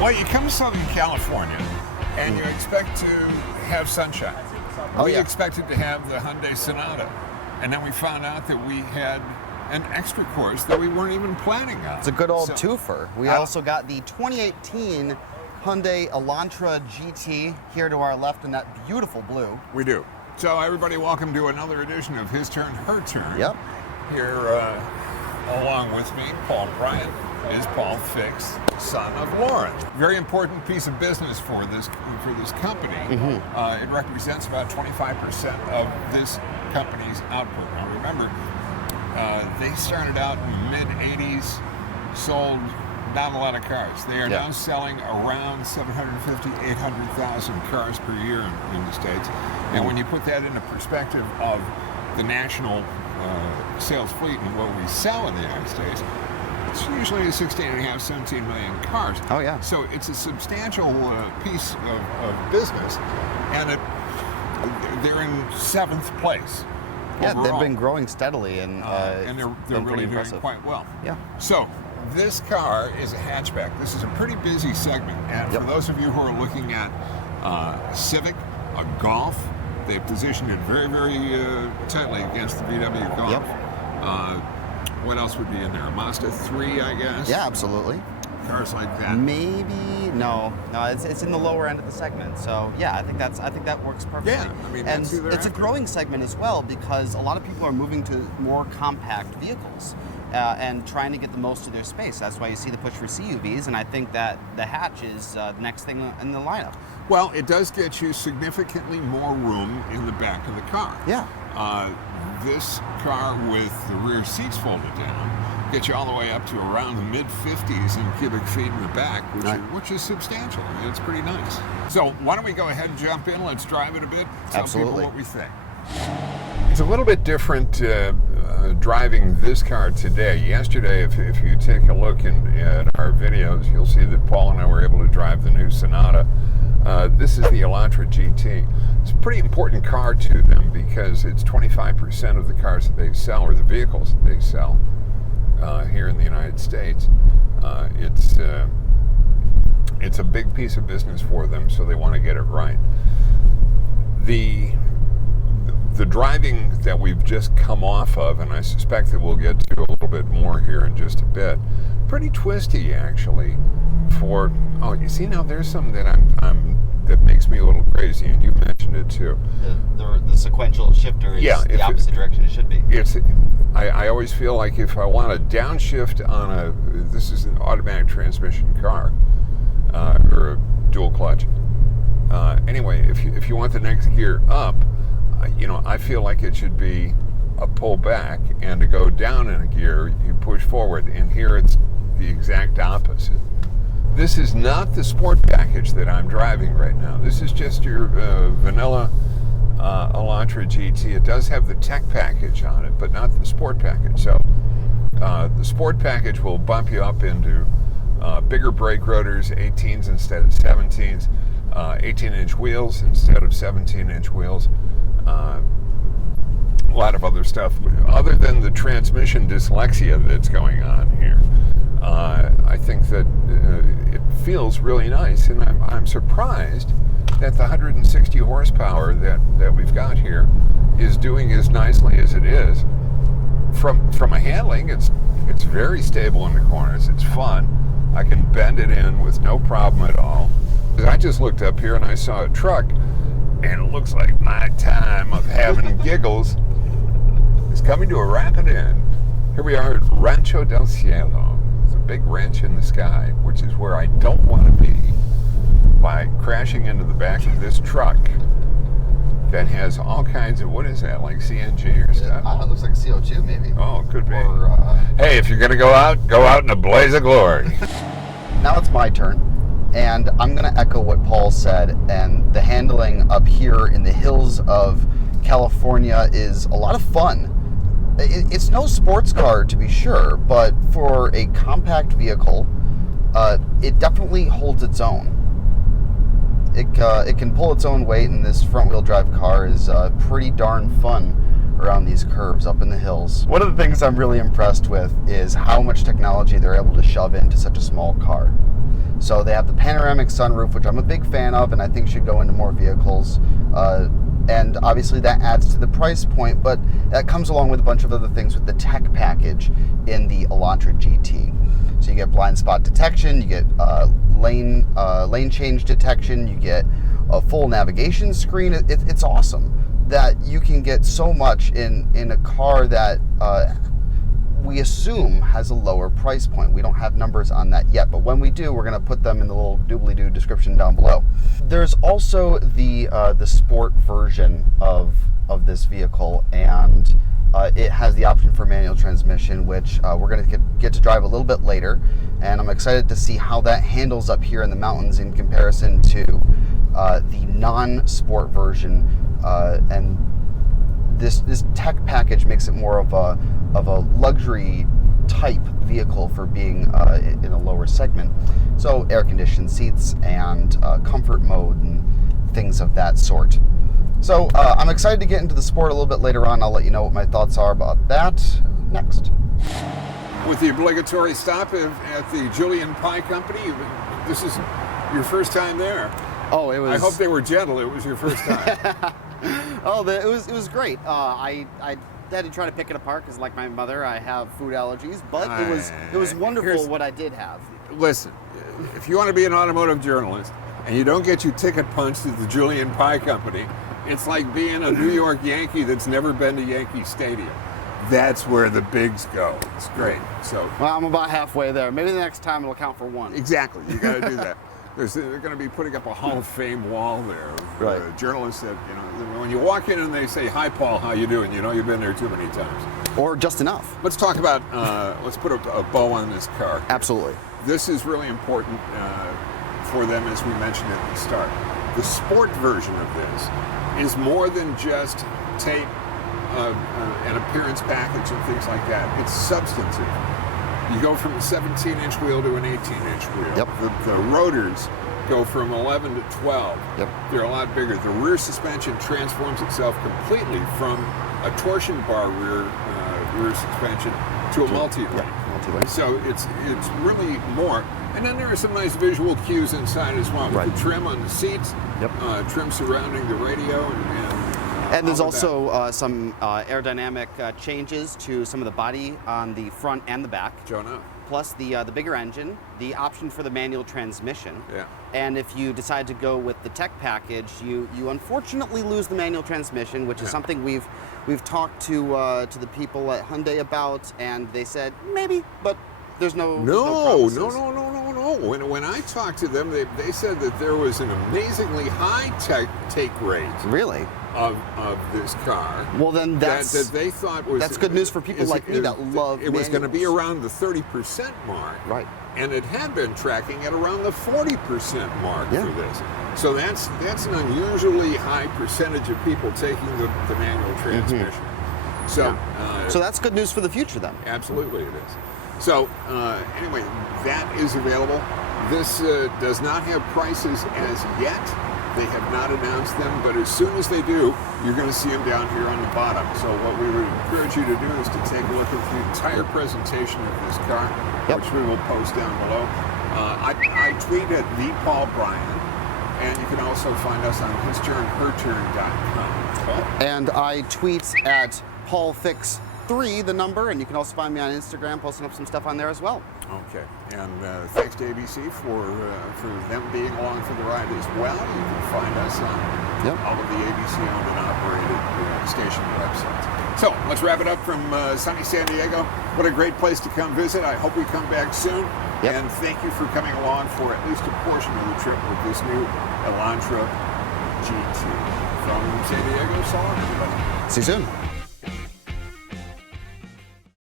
Well, you come to Southern California and you expect to have sunshine. We expected to have the Hyundai Sonata, and then we found out that we had an extra course that we weren't even planning on. It's a good old twofer. We also got the 2018 Hyundai Elantra GT here to our left in that beautiful blue. We do. So everybody, welcome to another edition of His Turn, Her Turn. Yep. Here along with me, Paul Bryant, is Paul Fix, son of Lauren. Very important piece of business for this company. It represents about 25% of this company's output. Now remember, they started out in the mid-'80s, sold not a lot of cars. They are now selling around 750, 800,000 cars per year in the States. And when you put that into perspective of the national sales fleet and what we sell in the United States, it's usually 16 and a half, 17 million cars. Oh yeah. So it's a substantial piece of business, and they're in 7th place. Yeah, overall. they've been growing steadily and they're really doing quite well. Yeah. So this car is a hatchback. This is a pretty busy segment, and for those of you who are looking at a Civic, a Golf, they've positioned it very, very tightly against the VW Golf. What else would be in there? A Mazda 3, I guess? Yeah, absolutely. Cars like that. Maybe no, it's in the lower end of the segment. So yeah, I think that works perfectly. Yeah, I mean, and it's a growing segment as well because a lot of people are moving to more compact vehicles and trying to get the most of their space. That's why you see the push for CUVs, and I think that the hatch is the next thing in the lineup. Well, it does get you significantly more room in the back of the car. Yeah. This car with the rear seats folded down gets you all the way up to around the mid-50s in cubic feet in the back, which is substantial. I mean, it's pretty nice. So why don't we go ahead and jump in? Let's drive it a bit. Tell people what we think. It's a little bit different driving this car today. Yesterday, if you take a look at our videos, you'll see that Paul and I were able to drive the new Sonata. This is the Elantra GT. It's a pretty important car to them because it's 25% of the cars that they sell, or the vehicles that they sell here in the United States. It's a big piece of business for them, so they want to get it right. The driving that we've just come off of, and I suspect that we'll get to a little bit more here in just a bit, pretty twisty actually. You see, now there's something that that makes me a little crazy, and you mentioned it too. The sequential shifter is the opposite direction it should be. I always feel like if I want to downshift on this is an automatic transmission car, or a dual clutch. Anyway, if you want the next gear up, I feel like it should be a pull back, and to go down in a gear, you push forward, and here it's the exact opposite. This is not the sport package that I'm driving right now. This is just your vanilla Elantra GT. It does have the tech package on it, but not the sport package. So the sport package will bump you up into bigger brake rotors, 18s instead of 17s, 18-inch wheels instead of 17-inch wheels. A lot of other stuff, other than the transmission dyslexia that's going on here. I think that it feels really nice, and I'm surprised that the 160 horsepower that we've got here is doing as nicely as it is. From a handling, it's very stable in the corners. It's fun. I can bend it in with no problem at all. I just looked up here and I saw a truck, and it looks like my time of having giggles is coming to a rapid end. Here we are at Rancho del Cielo. It's a big ranch in the sky, which is where I don't want to be, by crashing into the back of this truck that has all kinds of, what is that, like CNG or stuff? It looks like CO2 maybe. Oh, it could be. Hey, if you're going to go out in a blaze of glory. Now it's my turn, and I'm going to echo what Paul said, and the handling up here in the hills of California is a lot of fun. It's no sports car, to be sure, but for a compact vehicle, it definitely holds its own. It can pull its own weight, and this front-wheel drive car is pretty darn fun around these curves up in the hills. One of the things I'm really impressed with is how much technology they're able to shove into such a small car. So they have the panoramic sunroof, which I'm a big fan of and I think should go into more vehicles. And obviously that adds to the price point, but that comes along with a bunch of other things with the tech package in the Elantra GT. So you get blind spot detection, you get lane change detection, you get a full navigation screen. It's awesome that you can get so much in a car that we assume has a lower price point. We don't have numbers on that yet, but when we do, we're going to put them in the little doobly-doo description down below. There's also the sport version of this vehicle, and it has the option for manual transmission, which we're going to get to drive a little bit later, and I'm excited to see how that handles up here in the mountains in comparison to the non-sport version, and this tech package makes it more of a luxury type vehicle for being in a lower segment. So air-conditioned seats and comfort mode and things of that sort. So I'm excited to get into the sport a little bit later on. I'll let you know what my thoughts are about that next. With the obligatory stop at the Julian Pie Company, this is your first time there. Oh, it was. I hope they were gentle. It was your first time. Oh, it was great. I had to try to pick it apart because, like my mother, I have food allergies. But it was wonderful what I did have. Listen, if you want to be an automotive journalist and you don't get your ticket punched at the Julian Pie Company, it's like being a New York Yankee that's never been to Yankee Stadium. That's where the bigs go. It's great. So, well, I'm about halfway there. Maybe the next time it'll count for one. Exactly. You got to do that. They're going to be putting up a Hall of Fame wall there. Right. Journalists that, when you walk in and they say, "Hi, Paul, how you doing?" You've been there too many times. Or just enough. Let's talk about, let's put a bow on this car. Absolutely. This is really important for them, as we mentioned at the start. The sport version of this is more than just tape, an appearance package and things like that. It's substantive. You go from a 17-inch wheel to an 18-inch wheel. Yep. The rotors go from 11 to 12. Yep. They're a lot bigger. The rear suspension transforms itself completely from a torsion bar rear suspension to a multi-link. Yeah, multi-link. So it's really more. And then there are some nice visual cues inside as well. Right. With the trim on the seats, yep. Trim surrounding the radio, and there's also some aerodynamic changes to some of the body on the front and the back. Jonah. Plus the bigger engine, the option for the manual transmission. Yeah. And if you decide to go with the tech package, you unfortunately lose the manual transmission, which is something we've talked to the people at Hyundai about, and they said maybe, but there's no promises. No. When I talked to them, they said that there was an amazingly high take rate. Really? Of this car. Well, then that they thought was that's good news for people like me that love. It was going to be around the 30% mark, right? And it had been tracking at around the 40% mark for this. So that's an unusually high percentage of people taking the manual transmission. Mm-hmm. So so that's good news for the future then. Absolutely, it is. So anyway, that is available. This does not have prices as yet. They have not announced them, but as soon as they do, you're going to see them down here on the bottom. So what we would encourage you to do is to take a look at the entire presentation of this car, which we will post down below. I tweet at @ThePaulBryan, and you can also find us on histurnherturn.com. And I tweet at PaulFix3, the number, and you can also find me on Instagram, posting up some stuff on there as well. Okay, and thanks to ABC for them being along for the ride as well. You can find us on all of the ABC owned and operated station websites. So let's wrap it up from sunny San Diego. What a great place to come visit. I hope we come back soon. Yep. And thank you for coming along for at least a portion of the trip with this new Elantra GT. From San Diego, so long, everybody. See you soon.